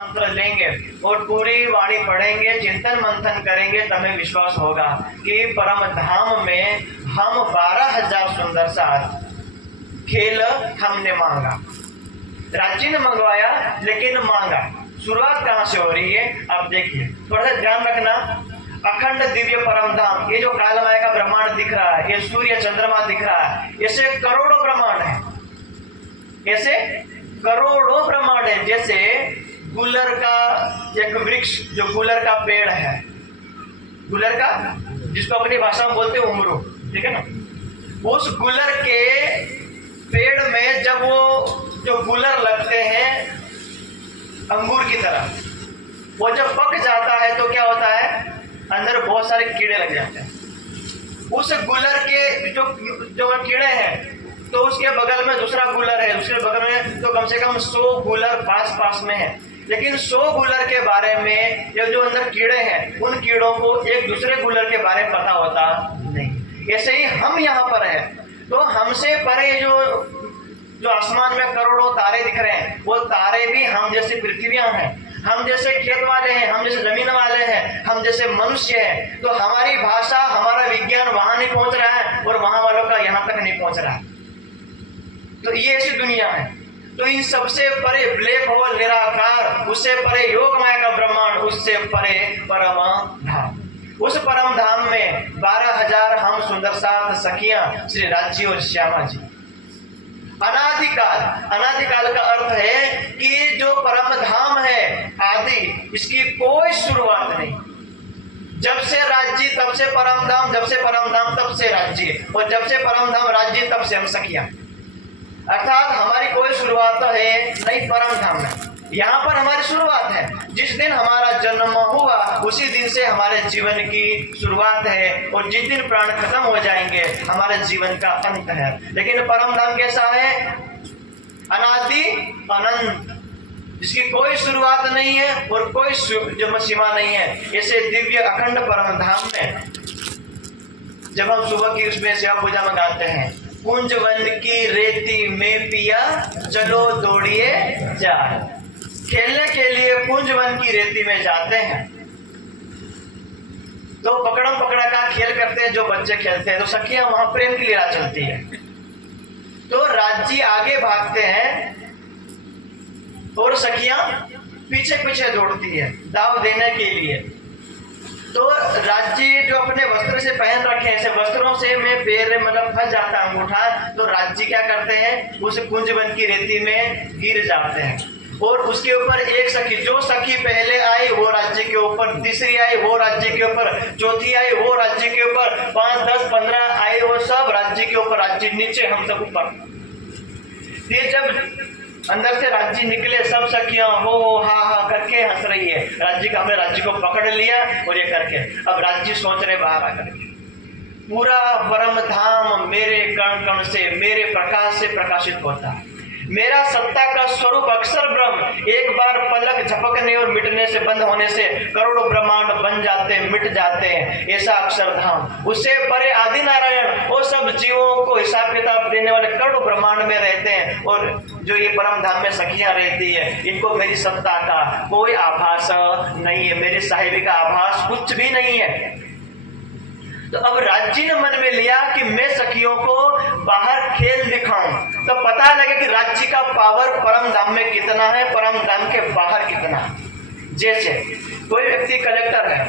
मंत्र लेंगे और पूरी वाणी पढ़ेंगे, चिंतन मंथन करेंगे, तब विश्वास होगा कि परम धाम में हम 12,000 सुंदर सा खेल हमने मांगा। राज्य ने मंगवाया लेकिन मांगा। शुरुआत कहां से हो रही है आप देखिए, थोड़ा सा ध्यान रखना। अखंड दिव्य परम धाम, ये जो कालमाया का ब्रह्मांड दिख रहा है, ये सूर्य चंद्रमा दिख रहा है, ऐसे करोड़ों ब्रह्मांड है, ऐसे करोड़ों ब्रह्मांड है। जैसे गुलर का एक वृक्ष, जो गुलर का पेड़ है, गुलर का जिसको अपनी भाषा में बोलते हैं उमरू, ठीक है ना। उस गुलर के पेड़ में जब वो जो गुलर लगते हैं अंगूर की तरह, वो जब पक जाता है तो क्या होता है, अंदर बहुत सारे कीड़े लग जाते हैं। उस गुलर के जो कीड़े हैं, तो उसके बगल में दूसरा गुलर है, उसके बगल में तो कम से कम 100 गुलर पास में है। लेकिन 100 गुलर के बारे में ये जो अंदर कीड़े हैं, उन कीड़ों को एक दूसरे गुलर के बारे में पता होता नहीं। ऐसे ही हम यहाँ पर है, तो हमसे परे जो आसमान में करोड़ों तारे दिख रहे हैं, वो तारे भी हम जैसे पृथ्वियां हैं, हम जैसे खेत वाले हैं, हम जैसे जमीन वाले हैं, हम जैसे मनुष्य हैं। तो हमारी भाषा, हमारा विज्ञान वहां नहीं पहुंच रहा है और वहां वालों का यहाँ तक नहीं पहुंच रहा है। तो ये ऐसी दुनिया है। तो इन सबसे परे ब्लैक होल निराकार, उससे परे योग माया का ब्रह्मांड, उससे परे परम धाम। उस परम धाम में 12,000 हम सुंदर सात सखियां, श्री राज्य और श्यामा जी। अनादिकाल का अर्थ है कि जो परम धाम है आदि, इसकी कोई शुरुआत नहीं। जब से राज्य तब से परम धाम, जब से परम धाम तब से राज्य, और जब से परम धाम राज्य तब से हम सखियां। अर्थात हमारी कोई शुरुआत है नहीं परम धाम में, यहाँ पर हमारी शुरुआत है। जिस दिन हमारा जन्म हुआ उसी दिन से हमारे जीवन की शुरुआत है, और जिस दिन प्राण खत्म हो जाएंगे हमारे जीवन का अंत है। लेकिन परम धाम कैसा है, अनादि अनंत, जिसकी कोई शुरुआत नहीं है और कोई सीमा नहीं है। ऐसे दिव्य अखंड परम धाम में जब हम सुबह की उसमें सेवा पूजा में गाते हैं, कुंजवन की रेती में पिया चलो दौड़िए जाए। खेलने के लिए कुंजवन की रेती में जाते हैं, तो पकड़म पकड़ा का खेल करते हैं जो बच्चे खेलते हैं, तो सखियां वहां प्रेम की लीला चलती है। तो राज्य आगे भागते हैं और सखियां पीछे पीछे दौड़ती है दाव देने के लिए। तो राज्य जो अपने वस्त्र से पहन रखे हैं, ऐसे वस्त्रों से में पैर मतलब फंस जाता है अंगूठा, तो राज्य क्या करते हैं, उस कुंजवन की रेती में गिर जाते हैं। और उसके ऊपर एक सखी, जो सखी पहले आई वो राज्य के ऊपर, तीसरी आई वो राज्य के ऊपर, चौथी आई वो राज्य के ऊपर, 5, 10, 15 आई वो सब राज्य के ऊपर, राज्य नीचे हम सब ऊपर। ये जब अंदर से राज्य निकले, सब सखियां हो हा करके हंस रही है। राज्य का, हमने राज्य को पकड़ लिया और ये करके अब राज्य सोच रहे बाहर आकर, पूरा परम धाम मेरे कण कण से, मेरे प्रकाश से प्रकाशित होता है। मेरा सत्ता का स्वरूप अक्षर ब्रह्म एक बार पलक झपकने और मिटने से, बंद होने से करोड़ों ब्रह्मांड बन जाते हैं, मिट जाते हैं। ऐसा अक्षर धाम, उससे परे आदि नारायण, वो सब जीवों को हिसाब किताब देने वाले करोड़ों ब्रह्मांड में रहते हैं। और जो ये परम धाम में सखियां रहती है, इनको मेरी सत्ता का कोई आभास नहीं है, मेरी साहिबी का आभास कुछ भी नहीं है। तो अब राज्य ने मन में लिया कि मैं सखियों को बाहर खेल दिखाऊं, तो पता लगे कि राज्य का पावर परम धाम में कितना है, परम धाम के बाहर कितना। जैसे कोई व्यक्ति कलेक्टर है,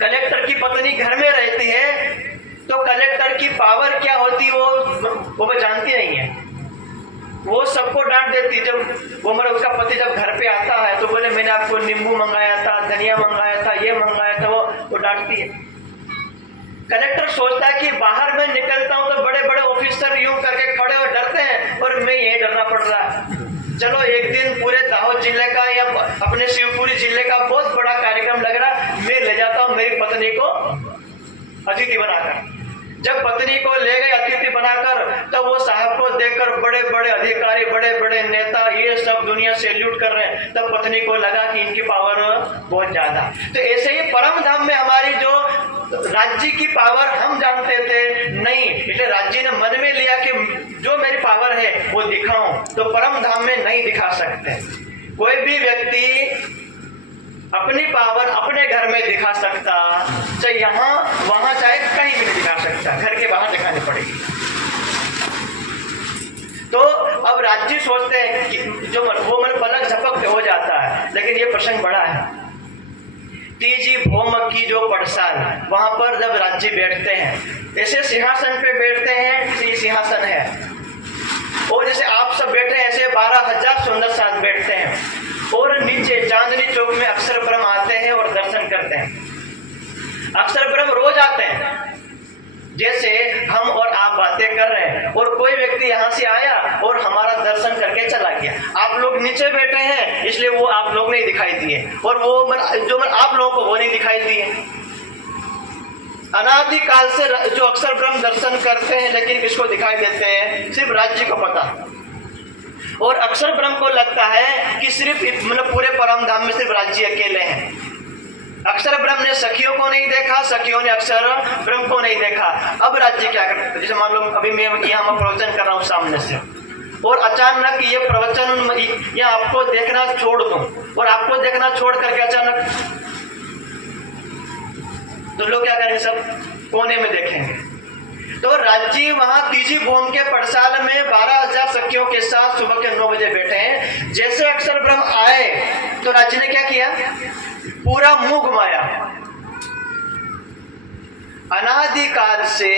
कलेक्टर की पत्नी घर में रहती है, तो कलेक्टर की पावर क्या होती वो जानती नहीं है। वो सबको डांट देती। जब वो मतलब उसका पति जब घर पे आता है तो बोले मैंने आपको नींबू मंगाया था, धनिया मंगाया था, ये मंगाया था, वो डांटती है। कलेक्टर सोचता है कि बाहर मैं निकलता हूं तो बड़े बड़े ऑफिसर यूं करके खड़े और डरते हैं, और मैं यही डरना पड़ रहा है। चलो एक दिन पूरे दाहोद जिले का या अपने शिवपुरी जिले का बहुत बड़ा कार्यक्रम लग रहा, मैं ले जाता हूं मेरी पत्नी को अतिथि बनाकर। जब पत्नी को ले गए अतिथि बनाकर, तब वो साहब को देखकर बड़े बड़े अधिकारी, बड़े बड़े नेता, ये सब दुनिया सैल्यूट कर रहे हैं। तब पत्नी को लगा कि इनकी पावर बहुत ज्यादा। तो ऐसे ही परम धाम में हमारी जो राज्य की पावर हम जानते थे नहीं, इसलिए राज्य ने मन में लिया कि जो मेरी पावर है वो दिखाऊं, तो परम धाम में नहीं दिखा सकते। कोई भी व्यक्ति अपनी पावर अपने घर में दिखा सकता, चाहे यहाँ वहां चाहे कहीं भी नहीं दिखा सकता, घर के बाहर दिखानी पड़ेगी। तो अब राज्य सोचते हैं कि जो वो मन पलक झपक हो जाता है, लेकिन ये प्रसंग बड़ा है। तीजी भौम की जो पड़साल, वहां पर जब राज्य बैठते हैं, ऐसे सिंहासन पे बैठते हैं, ये सिंहासन है, और जैसे आप सब बैठे हैं ऐसे 12,000 सुंदर साथ बैठते हैं, और नीचे चांदनी चौक में अक्षर ब्रह्म आते हैं और दर्शन करते हैं। अक्षर ब्रह्म रोज आते हैं, जैसे हम और आप बातें कर रहे हैं, और कोई व्यक्ति यहाँ से आया और हमारा दर्शन करके चला गया। आप लोग नीचे बैठे हैं इसलिए वो आप लोग नहीं दिखाई दिए, और वो जो आप लोगों को वो नहीं दिखाई दिए। अनादि काल से जो अक्षर ब्रह्म दर्शन करते हैं, लेकिन किसको दिखाई देते हैं? सिर्फ राज्य को पता। और अक्षर ब्रह्म को लगता है कि सिर्फ मतलब पूरे परम धाम में सिर्फ राज्य अकेले हैं। अक्षर ब्रह्म ने सखियों को नहीं देखा, सखियों ने अक्षर ब्रह्म को नहीं देखा। अब राज्य क्या करते? जैसे मान लो अभी मैं यहाँ प्रवचन कर रहा हूँ सामने से, और अचानक ये प्रवचन या आपको देखना छोड़ दूं, और आपको देखना छोड़ करके अचानक तो लोग क्या करेंगे? सब कोने में देखेंगे। तो राज्य वहां तीजी भौम के पड़साल में 12,000 सखियों के साथ सुबह के 9 बजे बैठे हैं। जैसे अक्षर ब्रह्म आए तो राज्य ने क्या किया? पूरा मुंह घुमाया। अनादिकाल से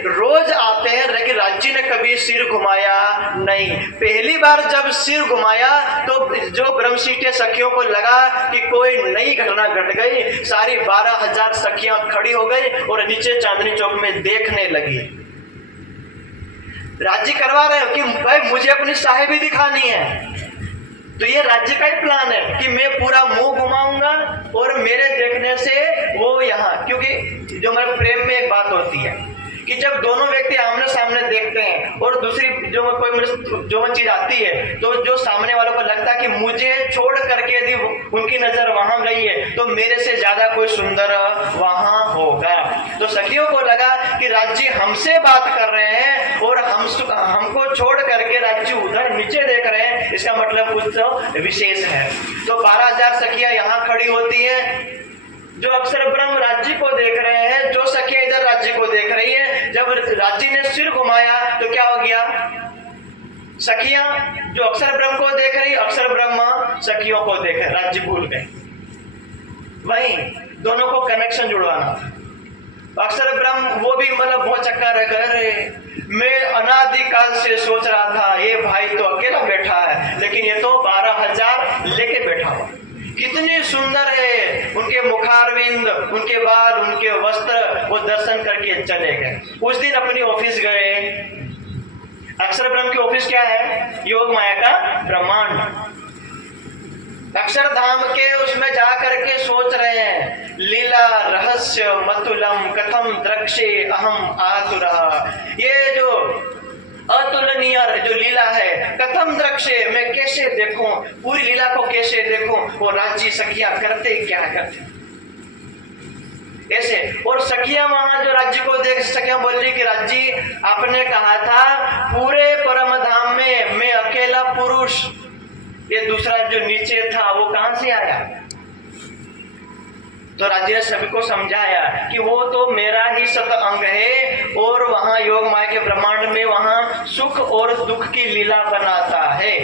रोज आते हैं, लेकिन राज्य ने कभी सिर घुमाया नहीं। पहली बार जब सिर घुमाया तो जो ब्रह्मसीटे सखियों को लगा कि कोई नई घटना घट गई। सारी 12,000 सखियां खड़ी हो गई और नीचे चांदनी चौक में देखने लगी। राज्य करवा रहे हो कि भाई मुझे अपनी साहेबी दिखानी है, तो ये राज्य का ही प्लान है कि मैं पूरा मुंह घुमाऊंगा और मेरे देखने से वो यहाँ, क्योंकि जो मेरे प्रेम में एक बात होती है कि जब दोनों व्यक्ति आमने सामने देखते हैं और दूसरी जो चीज आती है, तो जो सामने वालों को लगता है कि मुझे छोड़ करके यदि उनकी नजर वहां गई है तो मेरे से ज्यादा कोई सुंदर वहां होगा। तो सखियों को लगा कि राज्य हमसे बात कर रहे हैं और हमको छोड़ करके राज्य उधर नीचे देख रहे हैं, इसका मतलब कुछ तो विशेष है। तो 12,000 सखियां यहाँ खड़ी होती है, जो अक्षर ब्रह्म राज्य को देख रहे हैं, जो सखियां इधर राज्य को देख रही है। जब राज्य ने सिर घुमाया तो क्या हो गया? सखियां जो अक्षर ब्रह्म को देख रही, अक्षर ब्रह्म सखियों को देख रहे, राज्य भूल गए। वहीं दोनों को कनेक्शन जुड़वाना था। अक्षर ब्रह्म वो भी मतलब बहुत चक्का रह गए, मैं अनादिकाल से सोच रहा था ये भाई तो अकेला बैठा है, लेकिन ये तो 12,000 लेके बैठा हुआ। कितनी सुंदर है उनके मुखारविंद, उनके बाल, उनके वस्त्र, वो दर्शन करके चले गए। उस दिन अपनी ऑफिस गए। अक्षर ब्रह्म की ऑफिस क्या है? योग माया का ब्रह्मांड। अक्षरधाम के उसमें जा करके सोच रहे हैं, लीला रहस्य मतुलम कथम द्रक्षे अहम आतुरः। ये जो अतुलनीय जो लीला है, कथम द्रक्षे, मैं कैसे देखूं, पूरी लीला को कैसे देखूं। वो राज्य सखियां करते क्या करते ऐसे। और सखियां वहां जो राज्य को देख, सखियां बोल रही कि राज्य आपने कहा था पूरे परम धाम में मैं अकेला पुरुष, ये दूसरा जो नीचे था वो कहां से आया? तो राज्य ने सभी को समझाया कि वो तो मेरा ही सत अंग है, और वहां योग माया के ब्रह्मांड में वहां सुख और दुख की लीला बनाता है।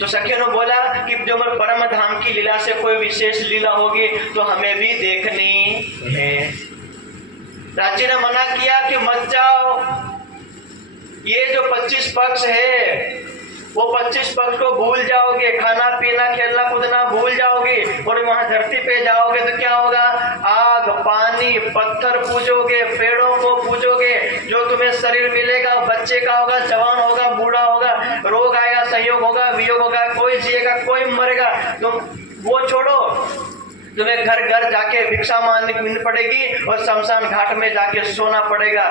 तो सखियों ने बोला कि जो परम धाम की लीला से कोई विशेष लीला होगी तो हमें भी देखनी है। राज्य ने मना किया कि मत जाओ, ये जो 25 पक्ष है वो 25 पक्ष को भूल जाओगे, खाना पीना खेलना कूदना भूल जाओगे, और वहां धरती पे जाओगे तो क्या होगा? आग पानी पत्थर पूजोगे, पेड़ों को पूजोगे, जो तुम्हें शरीर मिलेगा बच्चे का होगा, जवान होगा, बूढ़ा होगा, रोग आएगा, संयोग होगा, वियोग होगा, कोई जिएगा कोई मरेगा। तुम वो छोड़ो, तुम्हें घर घर जाके भिक्षा मांगनी पड़ेगी और शमशान घाट में जाके सोना पड़ेगा।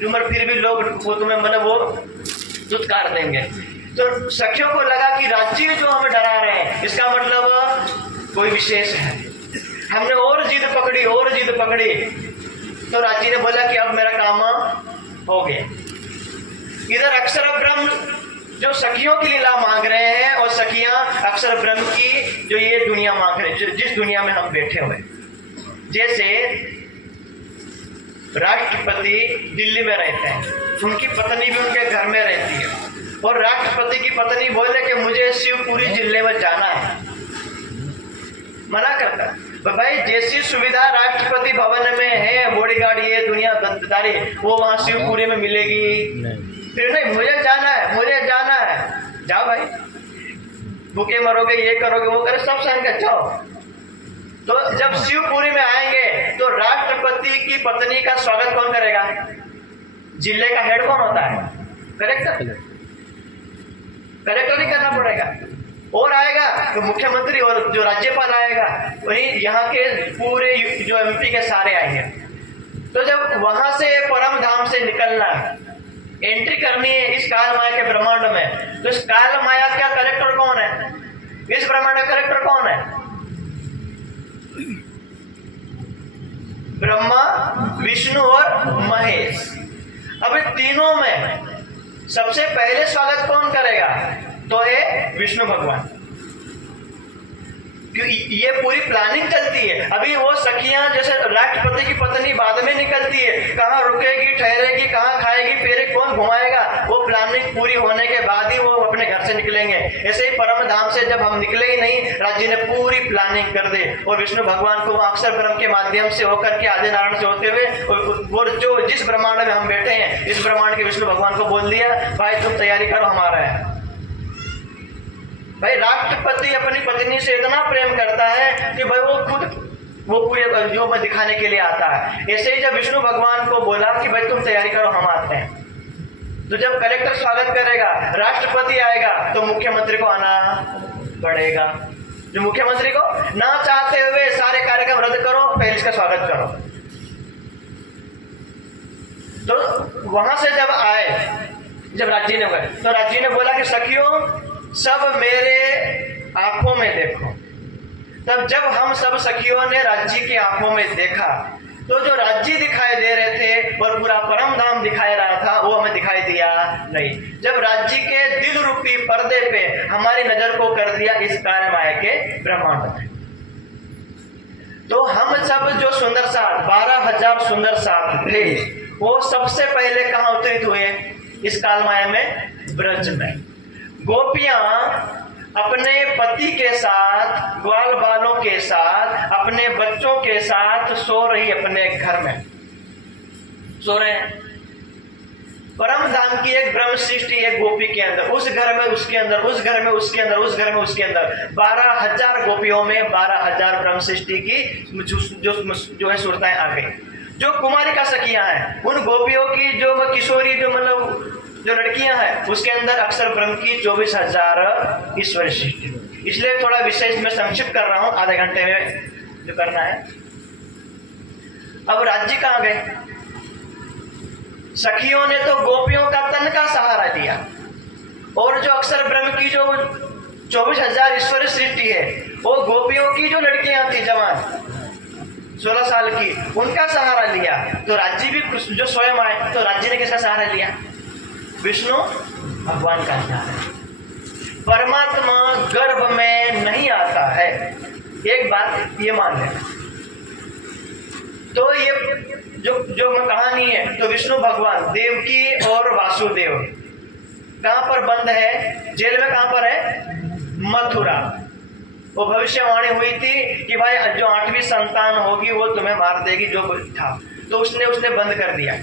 फिर भी लोग वो तुम्हें मतलब वो दुत्कार देंगे। तो सखियों को लगा कि राज्य जो हमें डरा रहे हैं इसका मतलब कोई विशेष है। हमने और जिद पकड़ी, तो राज्य ने बोला कि अब मेरा काम हो गया। इधर अक्षर ब्रह्म जो सखियों की लीला मांग रहे हैं और सखियां अक्षर ब्रह्म की जो ये दुनिया मांग रहे हैं, जिस दुनिया में हम बैठे हुए। जैसे राष्ट्रपति दिल्ली में रहते हैं, उनकी पत्नी भी उनके घर में रहती है, और राष्ट्रपति की पत्नी बोले कि मुझे शिवपुरी जिले में जाना है, मना करता है। तो भाई जैसी सुविधा राष्ट्रपति भवन में है, बॉडीगार्ड ये दुनियादारी, वो वहां शिवपुरी में मिलेगी? फिर नहीं, मुझे जाना है, मुझे जाना है, जाओ भाई, भूखे मरोगे, ये करोगे, वो करे, सब सहन कर जाओ। तो जब शिवपुरी में आएंगे तो राष्ट्रपति की पत्नी का स्वागत कौन करेगा? जिले का हेड कौन होता है? कलेक्टर। कलेक्टर ही करना पड़ेगा। और आएगा तो मुख्यमंत्री और जो राज्यपाल आएगा, वही यहाँ के पूरे जो एमपी के सारे आएंगे। तो जब वहां से परम धाम से निकलना है, एंट्री करनी है इस काल माया के ब्रह्मांड में, तो इस काल माया का कलेक्टर कौन है? इस ब्रह्मांड का कलेक्टर कौन है? ब्रह्मा, विष्णु और महेश। अब इन तीनों में सबसे पहले स्वागत कौन करेगा? तो है विष्णु भगवान। ये पूरी प्लानिंग चलती है। अभी वो सखियां जैसे राष्ट्रपति की पत्नी बाद में निकलती है, कहाँ रुकेगी, ठहरेगी, कहाँ खाएगी, फेरे कौन घुमाएगा, वो प्लानिंग पूरी होने के बाद ही वो अपने घर से निकलेंगे। ऐसे ही परम धाम से जब हम निकले ही नहीं, राज्य ने पूरी प्लानिंग कर दी और विष्णु भगवान को अक्षर ब्रह्म के माध्यम से होकर के आदि नारायण से होते हुए वो जो जिस ब्रह्मांड में हम बैठे हैं, इस ब्रह्मांड के विष्णु भगवान को बोल दिया, भाई तुम तैयारी करो, हमारा है। भाई राष्ट्रपति अपनी पत्नी से इतना प्रेम करता है कि भाई वो खुद वो पूरे जो में दिखाने के लिए आता है। ऐसे ही जब विष्णु भगवान को बोला कि भाई तुम तैयारी करो, हम आते हैं, तो जब कलेक्टर स्वागत करेगा, राष्ट्रपति आएगा, तो मुख्यमंत्री को आना पड़ेगा। जो मुख्यमंत्री को ना चाहते हुए सारे कार्यक्रम रद्द करो, पहले इसका स्वागत करो। तो वहां से जब आए, जब राज्य ने गए, तो राज्य ने बोला कि सखियों सब मेरे आंखों में देखो। तब जब हम सब सखियों ने राज्य की आंखों में देखा, तो जो राज्य दिखाई दे रहे थे और पूरा परम धाम दिखाई रहा था, वो हमें दिखाई दिया नहीं। जब राज्य के दिल रूपी पर्दे पे हमारी नजर को कर दिया इस काल माया के ब्रह्मांड में, तो हम सब जो सुंदर साथ 12,000 सुंदर साथ थे, वो सबसे पहले कहाँ अवतरित हुए? इस काल माया में, ब्रज में। गोपियां अपने पति के साथ, ग्वाल बालों के साथ, अपने बच्चों के साथ सो रही, अपने घर में सो रहे हैं। परम धाम की एक ब्रह्म सृष्टि एक गोपी के अंदर, उस घर में उसके अंदर, उस घर में उसके अंदर, उस घर में उसके अंदर 12,000 गोपियों में 12,000 ब्रह्म सृष्टि की जो है सुरताएं आ गई। जो कुमारिका सखियां हैं, उन गोपियों की जो किशोरी जो मतलब जो लड़कियां हैं, उसके अंदर अक्षर ब्रह्म की 24,000 ईश्वरी सृष्टि। इसलिए थोड़ा विशेष में संक्षिप्त कर रहा हूं, आधे घंटे में जो करना है। अब राज्य कहां गए? सखियों ने तो गोपियों का तन का सहारा दिया, और जो अक्षर ब्रह्म की जो 24,000 ईश्वरी सृष्टि है, वो गोपियों की जो लड़कियां थी जवान 16 साल की, उनका सहारा लिया। तो राज्य भी जो स्वयं आए, तो राज्य ने किसका सहारा लिया? विष्णु भगवान का सहारा। परमात्मा गर्भ में नहीं आता है, एक बात ये मान लें। तो ये जो कहानी है, तो विष्णु भगवान देवकी और वासुदेव कहां पर बंद है? जेल में। कहां पर है? मथुरा। वो भविष्यवाणी हुई थी कि भाई जो 8वीं संतान होगी वो तुम्हें मार देगी, जो था, तो उसने बंद कर दिया।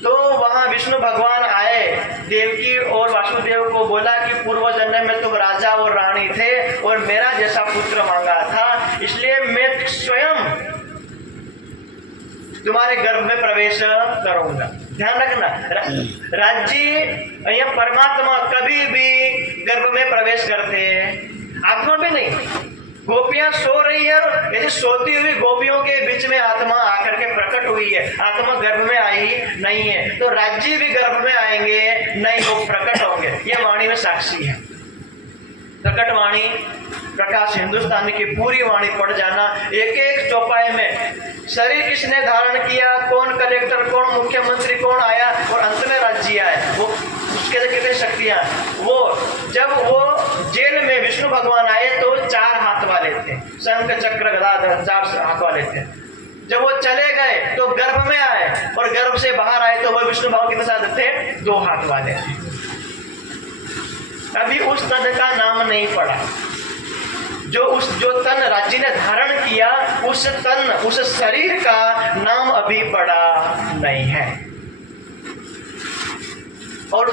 तो वहां विष्णु भगवान आए, देवकी और वासुदेव को बोला कि पूर्व जन्म में तुम राजा और रानी थे और मेरा जैसा पुत्र मांगा था, इसलिए मैं स्वयं तुम्हारे गर्भ में प्रवेश करूंगा। ध्यान रखना, राज्य या परमात्मा कभी भी गर्भ में प्रवेश करते हैं, आत्मा में नहीं। गोपियां सो रही है, यदि सोती हुई गोपियों के बीच में आत्मा आकर के प्रकट हुई है, आत्मा गर्भ में आई नहीं है, तो राज्य भी गर्भ में आएंगे नहीं, वो प्रकट होंगे। ये वाणी में साक्षी है। प्रकट वाणी, प्रकाश हिंदुस्तान की पूरी वाणी पढ़ जाना, एक एक चौपाई में शरीर किसने धारण किया, कौन कलेक्टर, कौन मुख्यमंत्री, कौन आया और अंत में राज्य आया, वो उसके लिए कितनी शक्ति शक्तियां, वो जब वो जेल में विष्णु भगवान आए तो 4 हाथ वाले थे, शंख चक्र गदा 4 हाथ वाले थे। जब वो चले गए तो गर्भ में आए और गर्भ से बाहर आए तो वो विष्णु भगवान के साथ थे 2 हाथ वाले थे। अभी उस तन का नाम नहीं पड़ा, जो तन राज्य ने धारण किया उस शरीर का नाम अभी पड़ा नहीं है। और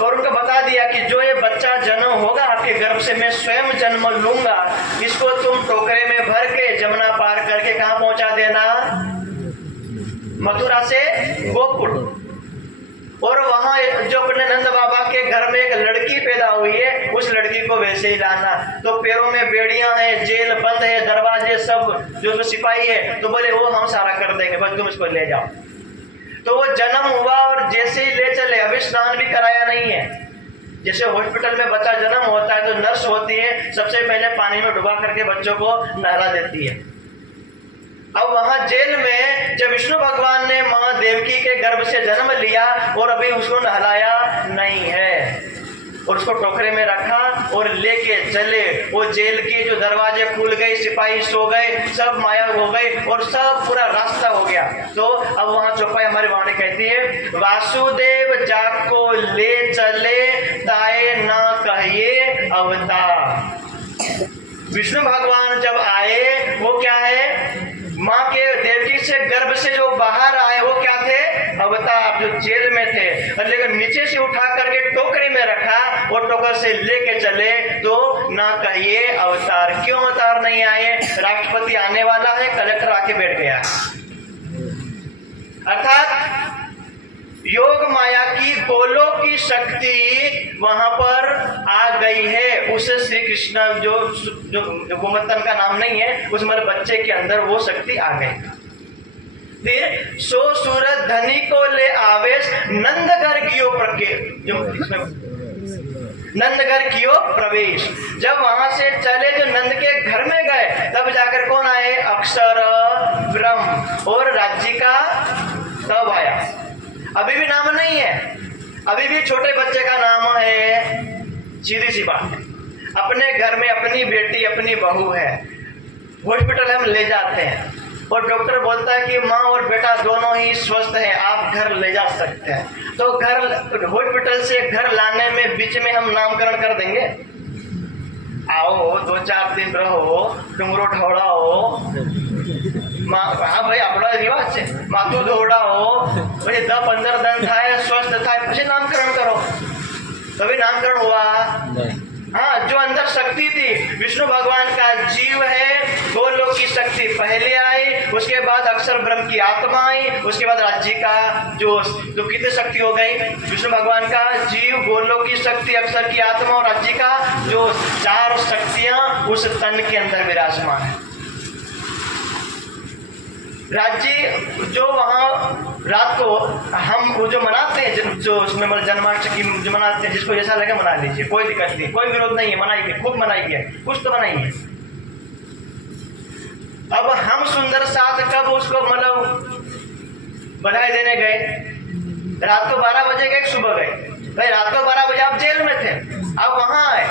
उनको बता दिया कि जो ये बच्चा जन्म होगा आपके गर्भ से मैं स्वयं जन्म लूंगा, इसको तुम टोकरे में भर के जमुना पार करके कहां पहुंचा देना, मथुरा से गोकुल। और वहां जो अपने नंद बाबा के घर में एक लड़की पैदा हुई है, उस लड़की को वैसे ही लाना। तो पैरों में बेड़ियां हैं, जेल बंद है, दरवाजे सब, जो सिपाही है, तो बोले वो हम सारा कर देंगे, बस तुम इसको ले जाओ। तो वो जन्म हुआ और जैसे ही ले चले, अभी स्नान भी कराया नहीं है। जैसे हॉस्पिटल में बच्चा जन्म होता है तो नर्स होती है, सबसे पहले पानी में डुबा करके बच्चों को नहला देती है। अब वहां जेल में जब विष्णु भगवान ने मां देवकी के गर्भ से जन्म लिया और अभी उसको नहलाया नहीं है, और उसको टोकरे में रखा और लेके चले। वो जेल के जो दरवाजे खुल गए, सिपाही सो गए, सब माया हो गए और सब पूरा रास्ता हो गया। तो अब वहां चौपाई हमारी वाणी कहती है, वासुदेव जाको ले चले ताए ना कहिए अवतार। विष्णु भगवान जब आए वो क्या है, माँ के देवकी से गर्भ से जो बाहर आए वो क्या थे, अवतार, जो जेल में थे। लेकिन नीचे से उठा करके टोकरे में रखा और टोकर से लेके चले तो ना कहिए अवतार। क्यों अवतार नहीं आए, राष्ट्रपति आने वाला है, कलेक्टर आके बैठ गया। अर्थात योग माया की बोलो की शक्ति वहां पर आ गई है। उस श्री कृष्ण जो गोमतन का नाम नहीं है, उस मतलब बच्चे के अंदर वो शक्ति आ गई। फिर सो सूरत धनी को ले आवेश नंदघर कियो नंदघर कियो प्रवेश। जब वहां से चले जो नंद के घर में गए, तब जाकर कौन आए, अक्षर ब्रह्म और राज्य का तब आया। अभी भी नाम नहीं है, अभी भी छोटे बच्चे का नाम है, सीधी सी बात है। अपने घर में अपनी बेटी अपनी बहू है, हॉस्पिटल हम ले जाते हैं और डॉक्टर बोलता है कि माँ और बेटा दोनों ही स्वस्थ हैं, आप घर ले जा सकते हैं। तो घर हॉस्पिटल से घर लाने में बीच में हम नामकरण कर देंगे, आओ 2-4 दिन रहो, डूंगरो ढोड़ाओ, हाँ भाई अपना रिवाज है, माथू दौड़ाओ, પછી 10-15 दिन થાય, स्वस्थ થાય, પછી नामकरण करो। तभी नामकरण हुआ। हाँ, जो अंदर शक्ति थी, विष्णु भगवान का जीव है, गोलोक की शक्ति पहले आई, उसके बाद अक्षर ब्रह्म की आत्मा आई, उसके बाद राज्य का जो कितनी शक्ति हो गई, विष्णु भगवान का जीव, गोलोक की शक्ति, अक्षर की आत्मा और राज्य का जो 4 शक्तियां उस तन के अंदर विराजमान है। राज्य जो वहाँ रात को हम वो जो मनाते हैं, जो उसमें मतलब जन्माष्टमी जो मनाते हैं, जिसको जैसा लगे मना लीजिए, कोई दिक्कत नहीं, कोई विरोध नहीं है, मनाइए, खूब मनाइए, कुछ तो मनाइए। अब हम सुंदर साथ कब उसको मतलब बधाई देने गए, रात को 12 बजे गए, सुबह गए। भाई रात को 12 बजे आप जेल में थे, आप वहां आए।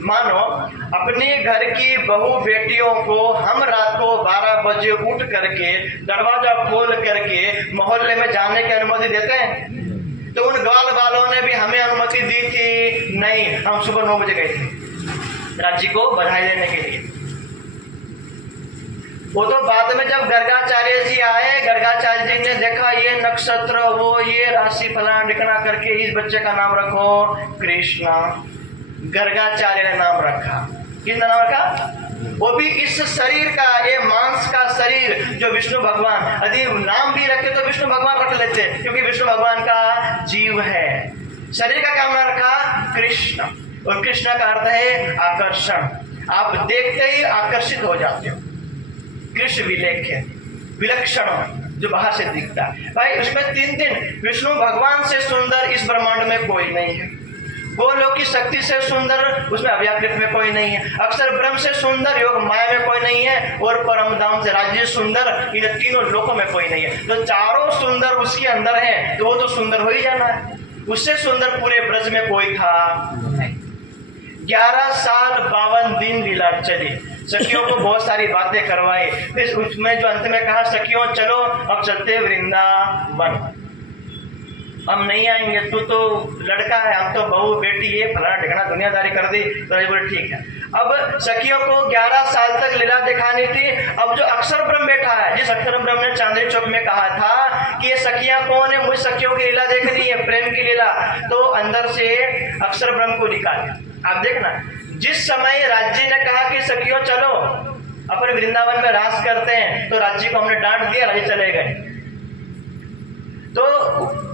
मानो अपने घर की बहू बेटियों को हम रात को 12 बजे उठ करके दरवाजा खोल करके मोहल्ले में जाने की अनुमति देते हैं? तो उन ग्वाल वालों ने भी हमें अनुमति दी थी? नहीं, हम सुबह 9 बजे गए थे राज्य को बधाई देने के लिए। वो तो बाद में जब गर्गाचार्य जी आए, गर्गाचार्य जी ने देखा ये नक्षत्र, वो ये राशि फलाना ढिकना करके इस बच्चे का नाम रखो कृष्णा। गर्गाचार्य ने नाम रखा। किसने नाम रखा? वो भी इस शरीर का, ये मांस का शरीर जो विष्णु भगवान, यदि नाम भी रखे तो विष्णु भगवान रख लेते, क्योंकि विष्णु भगवान का जीव है। शरीर का क्या नाम रखा? कृष्ण। और कृष्ण का अर्थ है आकर्षण। आप देखते ही आकर्षित हो जाते हो। कृष्ण विलेख्य, विलक्षण, जो बाहर से दिखता है। भाई उसमें 3 दिन विष्णु भगवान से सुंदर इस ब्रह्मांड में कोई नहीं है। वो लोग की शक्ति से सुंदर उसमें अव्याकृत में कोई नहीं है। अक्षर ब्रह्म से सुंदर योग माया में कोई नहीं है, और परम धाम से राज्य सुंदर इन तीनों लोकों में कोई नहीं है। तो चारों सुंदर उसके अंदर है, तो वो तो सुंदर हो ही जाना है। उससे सुंदर पूरे ब्रज में कोई था नहीं। 11 साल 52 दिन लीला चली, सखियों को बहुत सारी बातें करवाई, फिर उसमें जो अंत में कहा सखियों चलो अब चलते वृंदावन, हम नहीं आएंगे, तू तो लड़का है, हम तो बहू बेटी ये फलाना ढिकाना दुनियादारी कर दी। तो बोले ठीक है। अब सखियों को 11 साल तक लीला दिखानी थी। अब जो अक्षर ब्रह्म बैठा है, जिस अक्षर ब्रह्म ने चांदनी चौक में कहा था कि ये सखियां कौन है, मुझ सखियों की लीला देखनी है, प्रेम की लीला, तो अंदर से अक्षर ब्रह्म को निकाला। आप देखना, जिस समय राज्य ने कहा कि सखियों चलो अपन वृंदावन में रास करते हैं, तो राज्य को हमने डांट दिया, राज्य चले गए। तो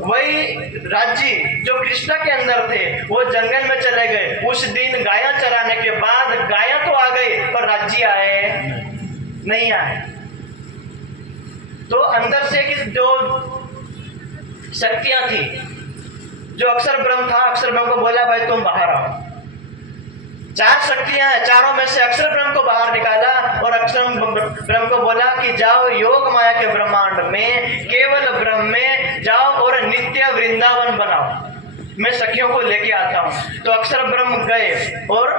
वही राज्य जो कृष्णा के अंदर थे वो जंगल में चले गए। उस दिन गाया चराने के बाद गाया तो आ गई और राज्य आए नहीं आए। तो अंदर से कि जो शक्तियां थी, जो अक्षर ब्रह्म था, अक्षर ब्रह्म को बोला भाई तुम बाहर आओ। 4 शक्तियां हैं, चारों में से अक्षर ब्रह्म को बाहर निकाला और अक्षर ब्रह्म को बोला कि जाओ योग माया के ब्रह्मांड में, केवल ब्रह्म में जाओ और नित्य वृंदावन बनाओ, मैं सखियों को लेके आता हूं। तो अक्षर ब्रह्म गए और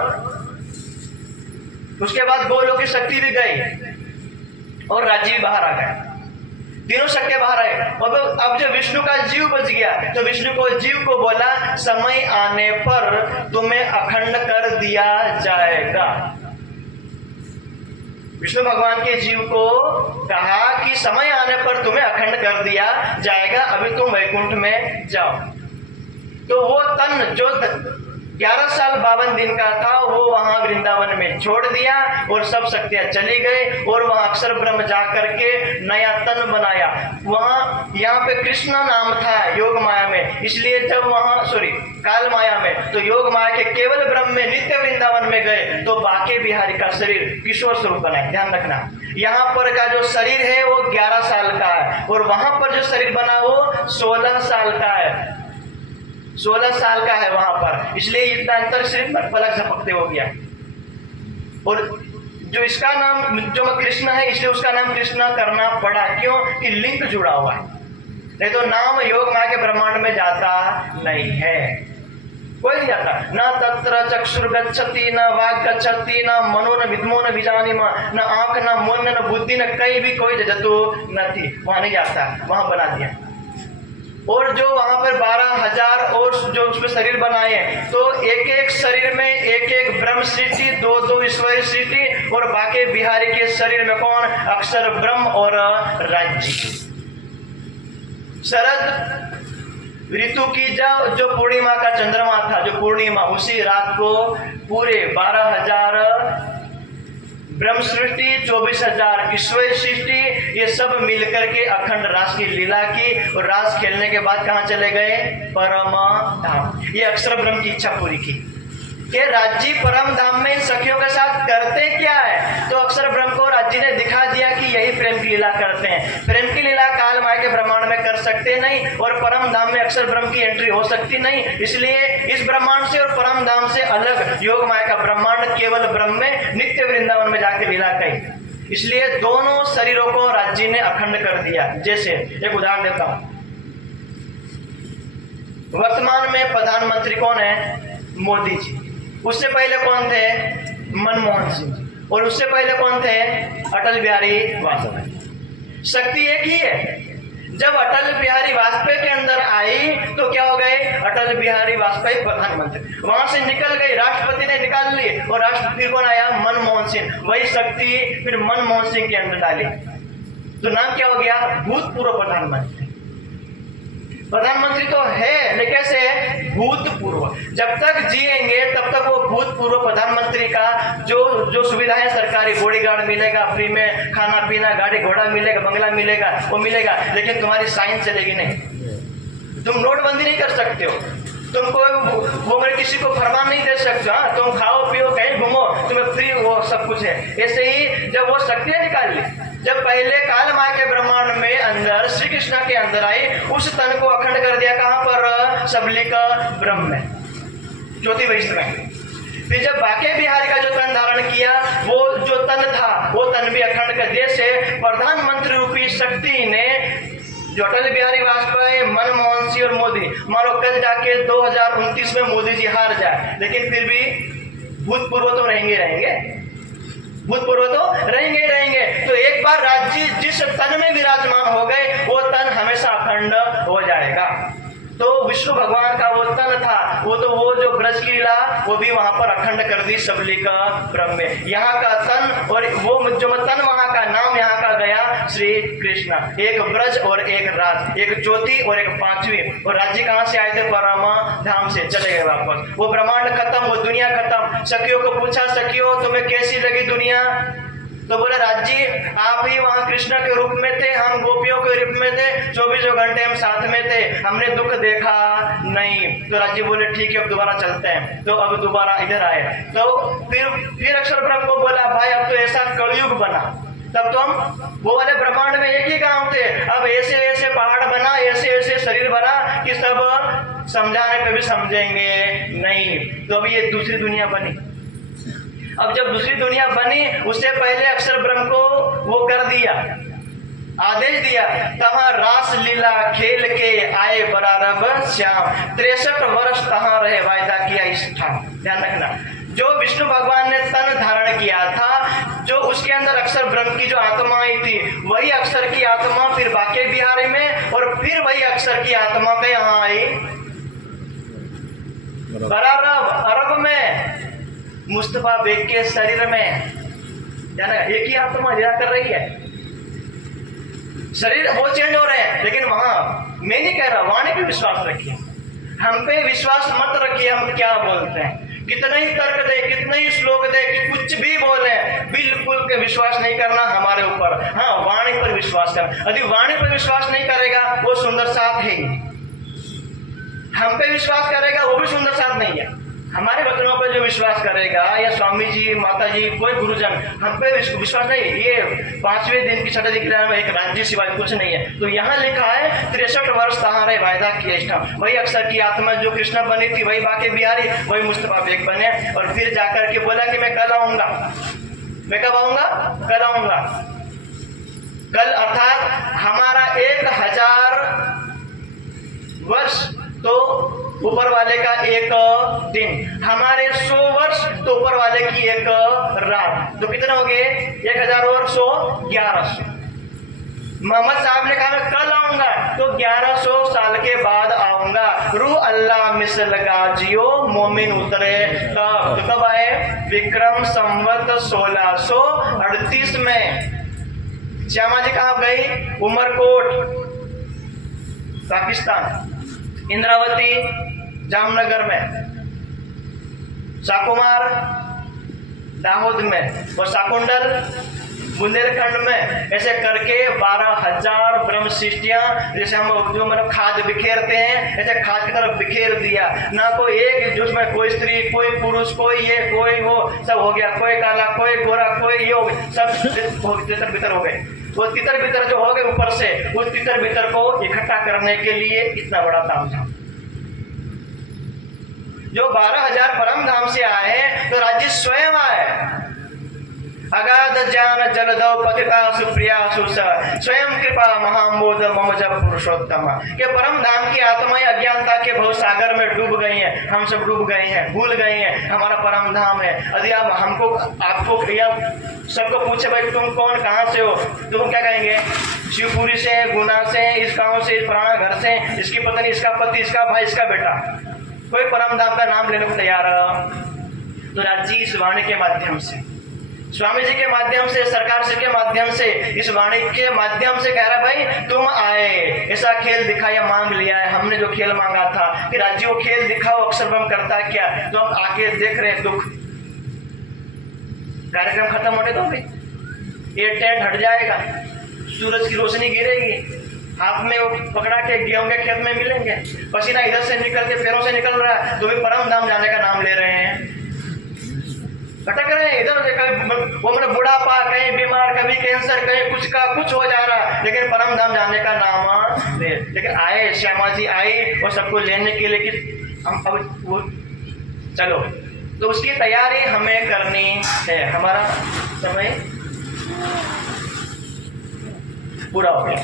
उसके बाद गोलों की शक्ति भी गई और राज्य भी बाहर आ गए, तीनों शक्तियां बाहर आए। और अब जो विष्णु का जीव बच गया, तो विष्णु को जीव को बोला समय आने पर तुम्हें अखंड कर दिया जाएगा। विष्णु भगवान के जीव को कहा कि समय आने पर तुम्हें अखंड कर दिया जाएगा, अभी तुम वैकुंठ में जाओ। तो वो तन जो 11 साल 52 दिन का था वो वहां वृंदावन में छोड़ दिया और सब शक्तियां चली गई और वहां अक्षर ब्रह्म जा करके नया तन बनाया। वहां यहाँ पे कृष्ण नाम था योग माया में, इसलिए जब वहां काल माया में, तो योग माया के केवल ब्रह्म में नित्य वृंदावन में गए तो बाके बिहारी का शरीर किशोर स्वरूप बना। ध्यान रखना, यहाँ पर का जो शरीर है वो 11 साल का है और वहां पर जो शरीर बना वो 16 साल का है, 16 साल का है वहां पर, इसलिए इतना अंतर सिर्फ पलक झपकते हो गया। और जो इसका नाम जो कृष्ण है, इसलिए उसका नाम कृष्ण करना पड़ा, क्यों कि लिंक जुड़ा हुआ है, नहीं तो नाम योग माया के ब्रह्मांड में जाता नहीं है, कोई नहीं जाता। न तत्र चक्षुर गच्छति, न वाग गच्छति, न मनो न विद्मो न विजानीमा, न आंख न मन न बुद्धि न कहीं भी कोई जजतो न थी, वहां नहीं जाता, वहां बना दिया। और जो वहां पर 12,000 और जो उसमें शरीर बनाए, तो एक एक शरीर में एक एक ब्रह्म सृष्टि, 2 ईश्वरी सृष्टि, और बाकी बिहारी के शरीर में कौन, अक्षर ब्रह्म और राज्य। शरद ऋतु की जो पूर्णिमा का चंद्रमा था, जो पूर्णिमा, उसी रात को पूरे 12,000 ब्रह्म सृष्टि, 24,000 ईश्वर सृष्टि, ये सब मिलकर के अखंड रास की लीला की। और रास खेलने के बाद कहाँ चले गए, परम धाम। ये अक्षर ब्रह्म की इच्छा पूरी की कि राज्य परम धाम में सखियों के साथ करते क्या है, तो अक्षर ब्रह्म को राज्य ने दिखा दिया कि यही प्रेम की लीला करते हैं। प्रेम की लीला काल माया के ब्रह्मांड में कर सकते नहीं और परम धाम में अक्षर ब्रह्म की एंट्री हो सकती नहीं, इसलिए इस ब्रह्मांड से और परम धाम से अलग योग माया का ब्रह्मांड केवल ब्रह्म में नित्य वृंदावन में जाकर लीला कही। इसलिए दोनों शरीरों को राज्य ने अखंड कर दिया। जैसे एक उदाहरण देता हूं, वर्तमान में प्रधानमंत्री कौन है, मोदी जी। उससे पहले कौन थे, मनमोहन सिंह, और उससे पहले कौन थे, अटल बिहारी वाजपेयी। शक्ति एक ही है। जब अटल बिहारी वाजपेयी के अंदर आई तो क्या हो गए, अटल बिहारी वाजपेयी प्रधानमंत्री, वहां से निकल गई, राष्ट्रपति ने निकाल ली और राष्ट्रपति कौन आया, मनमोहन सिंह। वही शक्ति फिर मनमोहन सिंह के अंदर डाली, तो नाम क्या हो गया, भूतपूर्व प्रधानमंत्री। प्रधानमंत्री तो है लेकिन कैसे, भूतपूर्व। जब तक जिएंगे तब तक वो भूतपूर्व प्रधानमंत्री का जो सुविधाएं सरकारी, बॉडीगार्ड मिलेगा, फ्री में खाना पीना, गाड़ी घोड़ा मिलेगा, बंगला मिलेगा, वो मिलेगा, लेकिन तुम्हारी साइन चलेगी नहीं। तुम नोटबंदी नहीं कर सकते हो, तुमको वो किसी को फरमान नहीं दे सकते। हाँ, तुम खाओ पियो कहीं घूमो, तुम्हें फ्री वो सब कुछ है। ऐसे ही जब वो शक्तियां निकाल ली, जब पहले काल माया के ब्रह्मांड में अंदर श्री कृष्ण के अंदर आई, उस तन को अखंड कर दिया। कहां पर, सबलिका ब्रह्म में, ज्योति वैष्णव में। फिर जब बाके बिहारी का जो तन धारण किया, वो जो तन था वो तन भी अखंड कर दिया। से प्रधानमंत्री रूपी शक्ति ने जो अटल बिहारी वाजपेयी, मनमोहन सिंह और मोदी, मान लो कल जाके 2029 में मोदी जी हार जाए, लेकिन फिर भी भूतपूर्व तो रहेंगे भूतपूर्व तो रहेंगे। तो एक बार राज्य जिस तन में विराजमान हो गए वो तन हमेशा अखंड हो जाएगा। तो विष्णु भगवान का वो तन था, वो जो ब्रज की लीला वो भी वहां पर अखंड कर दी सबली का ब्रह्म में। यहाँ का तन और वो जो तन वहां का नाम यहाँ का गया श्री कृष्ण। एक ब्रज और एक राज, एक चौथी और एक पांचवी। और राज्य कहाँ से आए थे? परम धाम से चले गए वापस। वो ब्रह्मांड खत्म, वो दुनिया खत्म। सखियों को पूछा, सखियों तुम्हें कैसी लगी दुनिया? तो बोले राज्य आप ही वहां कृष्ण के रूप में थे, हम गोपियों के रूप में थे, 24 घंटे हम साथ में थे, हमने दुख देखा नहीं। तो राज्य बोले ठीक है अब दोबारा चलते हैं। तो अब दोबारा इधर आए। तो फिर अक्षर ब्रह्म को बोला भाई अब तो ऐसा कलयुग बना, तब तो हम वो वाले ब्रह्मांड में एक ही गांव थे, अब ऐसे ऐसे पहाड़ बना, ऐसे ऐसे शरीर बना कि सब समझाने पे भी समझेंगे नहीं। तो अब ये दूसरी दुनिया बनी। अब जब दूसरी दुनिया बनी उससे पहले अक्षर ब्रह्म को वो कर दिया, आदेश दिया, तहाँ रास लीला खेल के आए बरारब श्याम, 63 वर्ष तहाँ रहे वायदा किया इस ठाम। ध्यान रखना, जो विष्णु भगवान ने तन धारण किया था, जो उसके अंदर अक्षर ब्रह्म की जो आत्मा आई थी, वही अक्षर की आत्मा फिर बाके बिहारी में, और फिर वही अक्षर की आत्मा पे यहाँ आई बरारब अरब में, मुस्तफा बेग के शरीर में। जाना एक ही आत्मा लीला कर रही है, शरीर वो चेंज हो रहे हैं, लेकिन वहां मैं नहीं कह रहा, वाणी पे विश्वास रखिए, हम पे विश्वास मत रखिए। हम क्या बोलते हैं, कितना ही तर्क दे, कितना ही श्लोक दे, कि कुछ भी बोले, बिल्कुल के विश्वास नहीं करना हमारे ऊपर। हाँ, वाणी पर विश्वास करना। यदि वाणी पर विश्वास नहीं करेगा वो सुंदर साथ है, हम पे विश्वास करेगा वो भी सुंदर साथ नहीं है। हमारे वचनों पर जो विश्वास करेगा, या स्वामी जी, माता जी, कोई गुरुजन, हम पे विश्वास नहीं, ये 5वें दिन की छठे दिख रहा है, एक राज्य सिवाय कुछ नहीं है। तो यहाँ लिखा है 63 वर्ष तहाँ रहे वायदा किया, वही अक्षर की आत्मा जो कृष्ण बनी थी, वही बाके बिहारी, वही मुस्तफा बेग बने। और फिर जाकर के बोला कि मैं कल आऊंगा। मैं कब आऊंगा? कल आऊंगा। कल अर्थात हमारा 1000 वर्ष तो ऊपर वाले का एक दिन, हमारे 100 वर्ष तो ऊपर वाले की एक रात। तो कितने हो गए? 1000 और 100 1100। मोहम्मद साहब ने कहा मैं कल आऊंगा, तो 1100 साल के बाद आऊंगा। रूह अल्लाह मिसल गाजियो मोमिन उतरे तब। तो कब आए? विक्रम संवत 1638 में। श्यामा जी कहाँ गई? उमरकोट पाकिस्तान, इंद्रावती जामनगर में, साकुमार दाहोद में, और साकुंडल बुंदेलखंड में। ऐसे करके 12,000 ब्रह्म सृष्टियां, जैसे हम जो मतलब खाद बिखेरते हैं, ऐसे खाद की तरफ बिखेर दिया। ना कोई एक जिसमें कोई स्त्री, कोई पुरुष, कोई ये, कोई वो, सब हो गया। कोई काला, कोई गोरा, कोई ये हो गया, सब तितर बितर हो गए। वो तितर बितर जो हो गए ऊपर से, उस तितर बितर को इकट्ठा करने के लिए इतना बड़ा तामझाम। जो 12,000 परम धाम से आए हैं, तो राज्य स्वयं आए। अगाध ज्ञान जलदौ पतिता सुप्रिया स्वयं कृपा महामोद ममज पुरुषोत्तम के परम धाम की आत्माएं अज्ञानता के भव सागर में डूब गई हैं। हम सब डूब गए हैं, भूल गए हैं हमारा परम धाम है। यदि आप हमको, आपको या सबको पूछे भाई तुम कौन, कहाँ से हो, तो हम क्या कहेंगे? शिवपुरी से, गुना से, इस गांव से, इस पुराना घर से, इसकी पत्नी, इसका पति, इसका भाई, इसका बेटा। कोई परम धाम का नाम लेने को तैयार है। तो राज्य इस वाणी के माध्यम से, स्वामी जी के माध्यम से, सरकार जी के माध्यम से, इस वाणी के माध्यम से कह रहा भाई तुम आए, ऐसा खेल दिखाया, मांग लिया है हमने जो खेल मांगा था कि राज्य वो खेल दिखाओ, अक्षर ब्रह्म करता है क्या। तो हम आके देख रहे हैं दुख। कार्यक्रम खत्म होने दो भाई, ये टेंट हट जाएगा, सूरज की रोशनी गिरेगी, हाथ में वो पकड़ा के गेहूं के खेत में मिलेंगे, पसीना इधर से निकल के पैरों से निकल रहा है, तो भी परम धाम जाने का नाम ले रहे हैं। भटक रहे हैं इधर उधर, कभी वो मतलब बुढ़ापा, कहीं बीमार, कभी कैंसर, कहीं कुछ का कुछ हो जा रहा है, लेकिन परम धाम जाने का नाम ले। लेकिन आए श्यामा जी आए और सबको लेने के लिए कि हम अब वो चलो, तो उसकी तैयारी हमें करनी है। हमारा समय पूरा हो गया।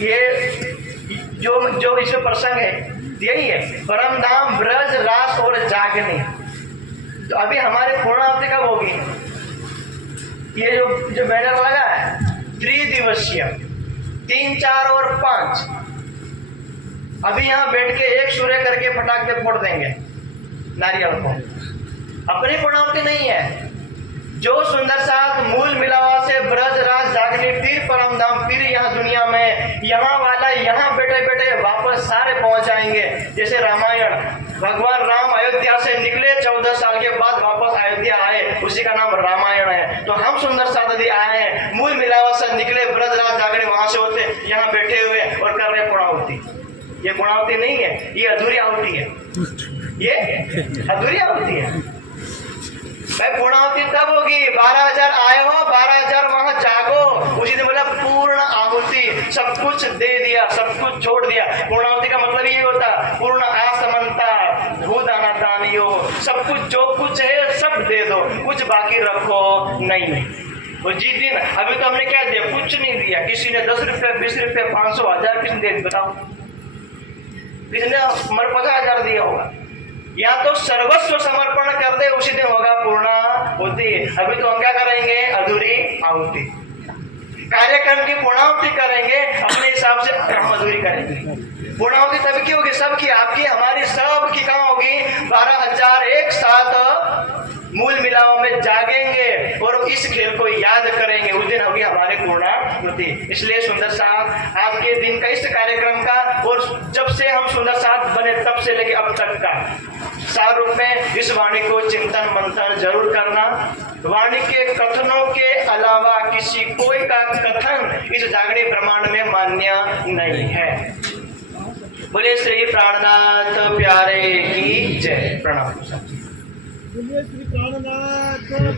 ये जो इसमें प्रसंग है यही है, परम धाम, ब्रज, रास और जागने। तो अभी हमारे पूर्णाहुति कब होगी? ये जो बैनर लगा है 3 दिवसीय, 3, 4 और 5। अभी यहाँ बैठ के एक सूर्य करके पटाखे फोड़ देंगे नारियल को, अपनी पूर्णाहुति नहीं है। जो सुंदर साथ मूल मिलावा से ब्रज, रास, जागनी, फिर परम धाम, फिर यहाँ दुनिया में, यहाँ वाला यहाँ बैठे बैठे वापस सारे पहुंच जाएंगे। जैसे रामायण, भगवान राम अयोध्या से निकले, 14 साल के बाद वापस अयोध्या आए, उसी का नाम रामायण है। तो हम सुंदर साथ यदि आए हैं, मूल मिलावा से निकले, ब्रज, रास, जागने वहां से होते यहाँ बैठे हुए और कर रहे पूर्णाहुति। ये पूर्णाहुति नहीं है, ये अधूरी आहुति है, ये अधूरी आहुति है भाई। पूर्णाहुति तब होगी 12,000 आए हो, 12,000 वहां जागो। उसी ने बोला पूर्ण आहुति, सब कुछ दे दिया, सब कुछ छोड़ दिया। पूर्णाहुति का मतलब ये होता पूर्ण आसमनता, भूदाना दानियो, सब कुछ जो कुछ है सब दे दो, कुछ बाकी रखो नहीं। वो जिस दिन अभी तो हमने क्या दिया? कुछ नहीं दिया। किसी ने 10 रुपये, 20 रुपये, 500, 1000 किसने दे दिया बताओ? किसने 50,000 दिया होगा? या तो सर्वस्व समर्पण कर दे, उसी दिन होगा पूर्णाहुति। अभी तो हम क्या करेंगे? अधूरी आहुति। कार्यक्रम की पूर्णाहुति करेंगे, अपने हिसाब से हम अधूरी करेंगे। पूर्णाहुति तब की होगी? सबकी, आपकी, हमारी, सब की कहाँ होगी? 12,000 एक साथ मूल मिलाव में जागेंगे और इस खेल को याद करेंगे, उस दिन होगी हमारे पूर्णाहुति। इसलिए सुंदर साथ आज के दिन का, इस कार्यक्रम का, और जब से हम सुंदर साथ बने तब से लेके अब तक का सार रूप में इस वाणी को चिंतन मंथन जरूर करना। वाणी के कथनों के अलावा किसी कोई का कथन इस जागरण ब्रह्मांड में मान्य नहीं है। बोले श्री प्राणनाथ प्यारे की जय। प्रणाम। श्री प्राणनाथ।